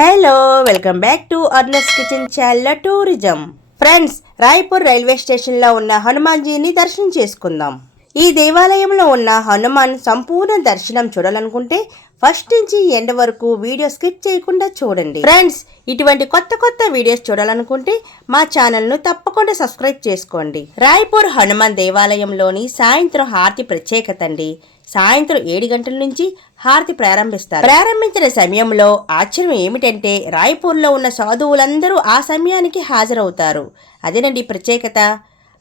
Hello welcome back to అర్నస్ kitchen channel tourism. Friends, Raipur railway స్టేషన్లో ఉన్న హనుమాన్జీని దర్శనం చేసుకుందాం. ఈ దేవాలయంలో ఉన్న హనుమాన్ సంపూర్ణ దర్శనం చూడాలనుకుంటే ఫస్ట్ నుంచి ఎండ్ వరకు వీడియో స్కిప్ చేయకుండా చూడండి. ఫ్రెండ్స్, ఇటువంటి కొత్త కొత్త వీడియోస్ చూడాలనుకుంటే మా ఛానల్ను తప్పకుండా సబ్స్క్రైబ్ చేసుకోండి. రాయ్పూర్ హనుమాన్ దేవాలయంలోని సాయంత్రం హారతి ప్రత్యేకత అండి. సాయంత్రం 7 గంటల నుంచి హారతి ప్రారంభిస్తారు. ప్రారంభించిన సమయంలో ఆశ్చర్యం ఏమిటంటే రాయ్పూర్లో ఉన్న సాధువులందరూ ఆ సమయానికి హాజరవుతారు. అదేనండి ప్రత్యేకత.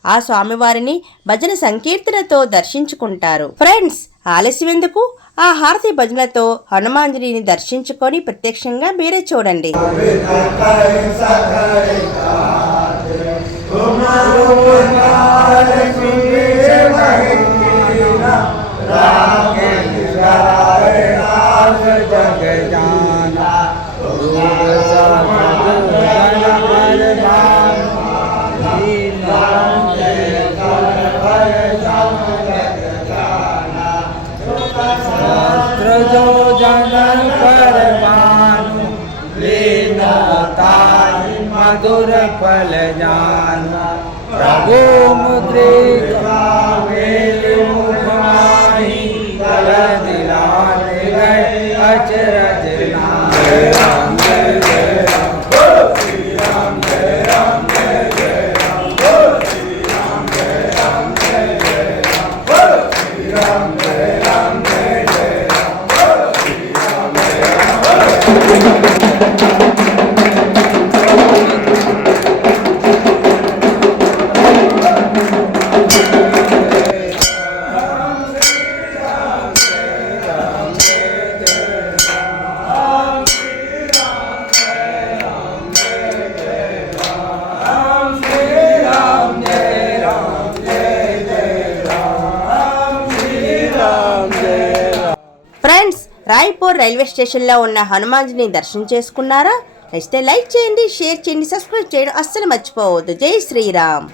ఆ స్వామివారిని భజన సంకీర్తనతో దర్శించుకుంటారు. ఫ్రెండ్స్, ఆలస్యం ఎందుకు, ఆ హారతి భజనతో హనుమాన్జీని దర్శించుకొని ప్రత్యక్షంగా మీరే చూడండి. मधुर फल जान प्रभु मुद्रिका मुख माही कल दिलाने गए अचरज नाम राम जय राम श्री राम जय राम जय राम श्री राम जय राम जय राम श्री राम जय राम जय राम श्री राम जय राम. ఫ్రెండ్స్, రాయ్పూర్ రైల్వే స్టేషన్లో ఉన్న హనుమాన్జీని దర్శనం చేసుకున్నారా? నచ్చితే లైక్ చేయండి, షేర్ చేయండి, సబ్స్క్రైబ్ చేయడం అస్సలు మర్చిపోవద్దు. జై శ్రీరామ్.